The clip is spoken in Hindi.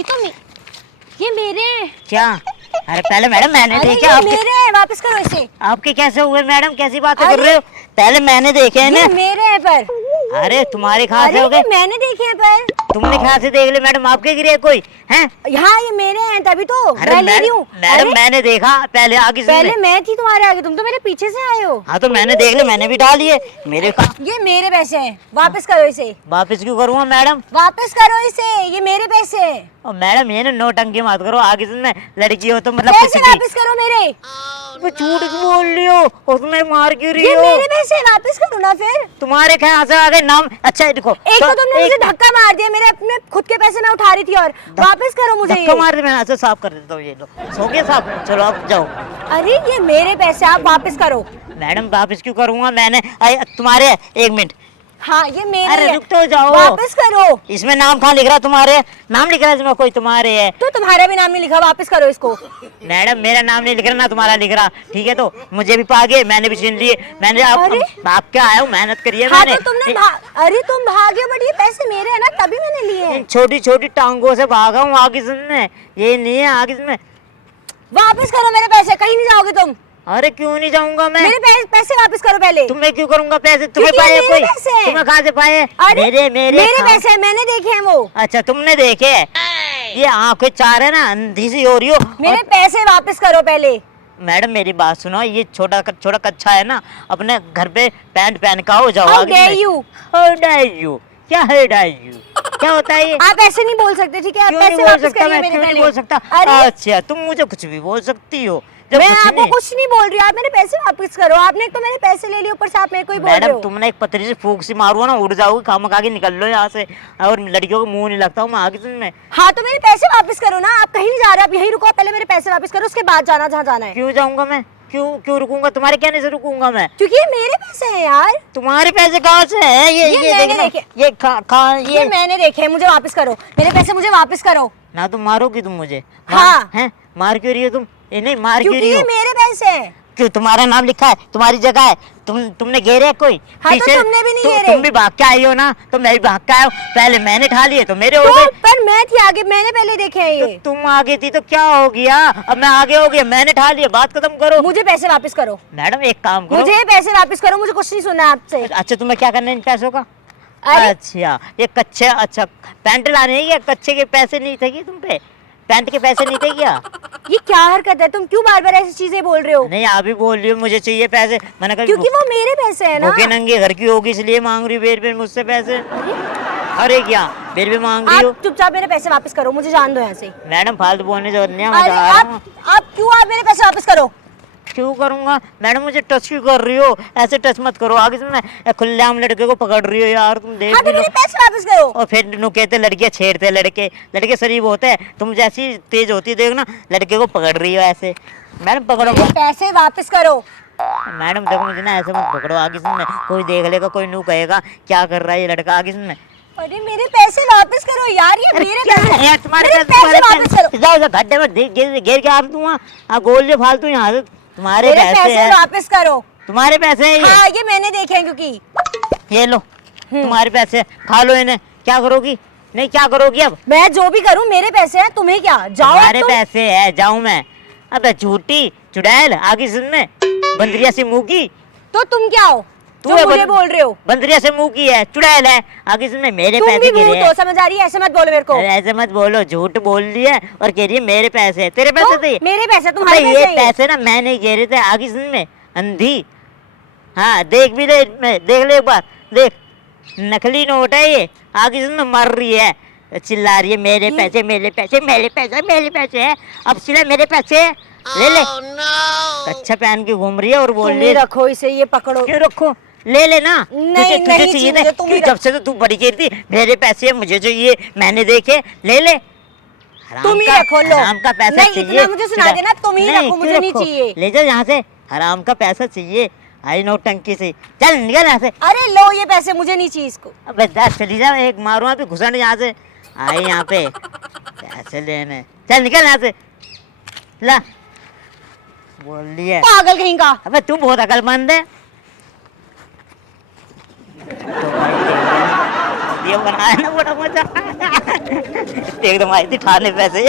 ये मेरे हैं। क्या? अरे पहले मैडम मैंने देखे ये आपके। मेरे हैं, वापस करो इसे। आपके कैसे हुए मैडम? कैसी बातें कर रहे हो? पहले मैंने देखे हैं ये ना। मेरे हैं पर। अरे तुम्हारे कहाँ से अरे हो गए? ये मैंने देखे हैं पर। तुमने कहाँ से देख ले मैडम? आपके गिरे कोई हैं? हाँ ये मेरे हैं तभी तो अरे मैं ले रही हूँ। मैडम अरे, मैंने देखा पहले आगे से। पहले मैं थी तुम्हारे आगे, तुम तो मेरे पीछे से आए हो। हाँ तो मैंने देख ले, मैंने भी डाली है मेरे का। ये मेरे पैसे हैं, वापस करो इसे। वापस क्यों करूँगा मैडम? वापस करो इसे, ये मेरे पैसे हैं। और मैडम ये ना नौटंकी मत करो आगे से। मैं लड़की हो तो मतलब पैसे कुछ भी। वापस करो मेरे। वो झूठ क्यों बोल रही हो? उसमें मार क्यों रही ये हो? मेरे पैसे हैं, वापस करो ना फिर। तुम्हारे कहाँ से आ गए नाम? अच्छा देखो एक तो तुमने मुझे धक्का मार दिया, मेरे अपने खुद के पैसे मैं उठा रही थी और वापस करो मुझे धक्का ये। मार दे, मैं ऐसे साफ कर देता हूँ। ये लो सो गया साफ। चलो आप जाओ। अरे ये मेरे पैसे, आप वापस करो। मैडम वापस क्यों करूँगा? मैंने तुम्हारे 1 मिनट। हाँ ये मेरे अरे हैं। रुक तो जाओ। वापस करो। इसमें नाम कहाँ लिख रहा है? तुम्हारे नाम लिख रहा है इसमें? कोई तुम्हारे है? तो तुम्हारा भी नाम नहीं लिखा, वापस करो इसको। मैडम मेरा नाम नहीं लिख रहा ना तुम्हारा लिख रहा। ठीक है तो मुझे भी पागे, मैंने भी छीन लिए। मैंने आप क्या आया हूँ, मेहनत करी है हाँ मैंने। तो तुमने अरे तुम भागे, बट ये पैसे मेरे हैं ना, तभी मैंने लिए हैं। छोटी छोटी टांगों से भागा हूँ आगे सुनने। ये नहीं है आगे में। वापस करो मेरे पैसे, कहीं नहीं जाओगे तुम। अरे क्यों नहीं जाऊंगा मैं? मेरे पैसे वापस करो पहले। तुम्हें क्यों करूंगा पैसे? तुम्हें क्योंकि पाए ये कोई? मेरे पैसे हैं। तुम्हें कहाँ से पाए? अरे मेरे कहाँ? पैसे हैं, मैंने देखे हैं वो। अच्छा तुमने देखे? ये आंखें चार है ना, अंधी सी हो रही हो। मेरे पैसे वापस करो पहले। मैडम मेरी बात सुनो, ये छोटा छोटा कच्चा है ना, अपने घर पे पैंट पहन का हो जाओ। How dare you? How dare you? क्या है you? क्या होता है ये? आप ऐसे नहीं बोल सकते, ठीक है? आप क्यों नहीं पैसे बोल वापस सकता करिए मैं? मेरे क्यों नहीं पहले। बोल सकता? अरे अच्छा तुम मुझे कुछ भी बोल सकती हो जब मैं कुछ आपको नहीं। कुछ नहीं बोल रही, आप मेरे पैसे वापस करो। आपने एक तो मेरे पैसे ले लिए, ऊपर से आप मेरे को ही बोल रहे मैडम हो। तुमने एक पतली से फूंक सी मारूंगा ना, उड़ जाओगी। खामक आगे निकल लो यहाँ से। और लड़कियों को मुंह नहीं लगता हूँ मैं आगे सुनने। हाँ तो मेरे पैसे वापस करो ना, आप कहीं नहीं जा रहे, आप यहीं रुको, पहले मेरे पैसे वापस करो, उसके बाद जाना जहाँ जाना है। क्यों जाऊंगा मैं? क्यों क्यों रुकूंगा? तुम्हारे कहने से रुकूंगा मैं? क्योंकि ये मेरे पैसे हैं यार। तुम्हारे पैसे कहाँ से है? ये मैंने देखना। देखे। ये मैंने देखे हैं, मुझे वापस करो मेरे पैसे, मुझे वापस करो ना। तुम मारोगी तुम मुझे? हाँ। हैं? मार क्यों रही हो तुम? ये नहीं मार क्यों क्योंकि रही ये हो? मेरे पैसे हैं। क्यों? तुम्हारा नाम लिखा है, तुम्हारी जगह है। तुमने घेरे है कोई? हाँ, तो तुमने भी नहीं घेरे। तुम भी भाग के आई हो ना, तो मैं भी भाग के आया हूँ। पहले मैंने ठा लिए तो मेरे हो गए। पर मैं थी आगे, मैंने पहले देखे हैं ये। तुम आगे थी तो क्या हो गया? अब मैं आगे हो गया, मैंने ठा लिया। बात खत्म करो। मुझे पैसे वापस करो। मैडम एक काम करो, मुझे पैसे वापस करो, मुझे कुछ नहीं सुनना है आपसे। अच्छा तुम्हें क्या करना है इन पैसों का? अरे अच्छा ये कच्चे, अच्छा पैंट लाने हैं क्या? कच्चे के पैसे नहीं थे क्या तुम पे? पैंट के पैसे नहीं थे क्या? ये क्या हरकत है? तुम क्यों बार बार ऐसी चीजें बोल रहे हो? नहीं आप भी बोल रही हो मुझे चाहिए पैसे। मैंने कहा क्योंकि वो मेरे पैसे हैं ना। भूखे नंगे घर की होगी इसलिए मांग रही हो बेर बेर मुझसे पैसे। अरे क्या बेर बेर मांग रही हो? आप चुपचाप मेरे पैसे वापस करो, मुझे जान दो यहाँ से। मैडम फालतू बोलने जरूरत नहीं है, मैं अरे जा रहा हूँ। आप क्यों, आप मेरे पैसे वापस करो। क्यों करूंगा मैडम? मुझे टच क्यों कर रही हो? ऐसे टच मत करो आगे से। मैं खुलेआम लड़के को पकड़ रही हो यार, तुम देख हाँ तो भी लो। मेरे पैसे वापस करो। और फिर नु कहते लड़कियां छेड़ते, लड़के शरीफ होते हैं। तुम जैसी तेज होती देखना, लड़के को पकड़ रही हो ऐसे। मैडम पकड़ो। मेरे पैसे वापस करो। मैडम देखो मुझे ना ऐसे मत पकड़ो आगे से। कोई देख लेगा, कोई नू कहेगा क्या कर रहा है ये लड़का आगे से। अरे मेरे पैसे वापस करो यार, ये मेरे पैसे हैं। यार तुम्हारे मेरे पैसे वापस करो। जाओ गड्ढे में घेर के आ दूंगा। गोल जो फालतू यहाँ से। तुम्हारे मेरे पैसे पैसे हैं, वापस करो। तुम्हारे पैसे हैं ये। हाँ ये मैंने देखे हैं, क्योंकि ये लो तुम्हारे पैसे, खा लो इन्हें। क्या करोगी? नहीं क्या करोगी अब? मैं जो भी करूँ मेरे पैसे हैं, तुम्हें क्या? जाओ तुम्हारे तुम। पैसे है, जाऊं मैं? अबे झूठी चुड़ैल आगे सुन में, बंदरिया से मुंह की। तो तुम क्या हो तू जो है मुझे बोल रहे हो? बंदरिया से मुंह की है, चुड़ैल है आगे सुन में। मेरे तुम पैसे भी गिरे भूत हैं। हो, समझ आ रही है? ऐसे मत बोलो मेरे को। अरे ऐसे मत बोलो, झूठ बोल रही है और कह रही है मेरे पैसे है। तेरे पैसे थे? मेरे पैसे, तुम्हारे ये पैसे हैं ये। पैसे ना मैं नहीं घेरे थे आगे सुन में, अंधी। हाँ देख भी ले, देख ले एक बार देख, नकली नोट है ये। आगे सुन में मर रही है, चिल्ला रही है मेरे पैसे मेरे पैसे मेरे पैसे मेरे पैसे है। अब चिल्ला मेरे पैसे है, ले ले। अच्छा पहन के घूम रही है और बोल तुम रही ही है रखो इसे, ये पकड़ो। क्यों रखो? ले लेना। नहीं, तुझे नहीं चाहिए चाहिए, ना? तुम ही जब से तो तू बड़ी कह रही थी मेरे पैसे है, मुझे चाहिए, मैंने देखे, ले ले। तुम ही रखो, लो। हराम का पैसा नहीं, चाहिए। इतना मुझे सुना देना, तुम ही रखो, मुझे क्यों नहीं रखो? चाहिए। ले जाओ यहाँ से, हराम का पैसा चाहिए। आई नौटंकी से, चल निकल यहाँ से। अरे लो ये पैसे, मुझे नहीं चाहिए इसको। अबे दस चली जा, एक मारूंगा तो घुसा नहीं यहाँ से। आई यहाँ पे पैसे लेने, चल निकल यहाँ से। ला बोल लिए पागल कहीं का। अबे तू बहुत अकलमंद है। तो भाई ये बनाया ना बड़ा मजा। एकदम आई थी ठाने पैसे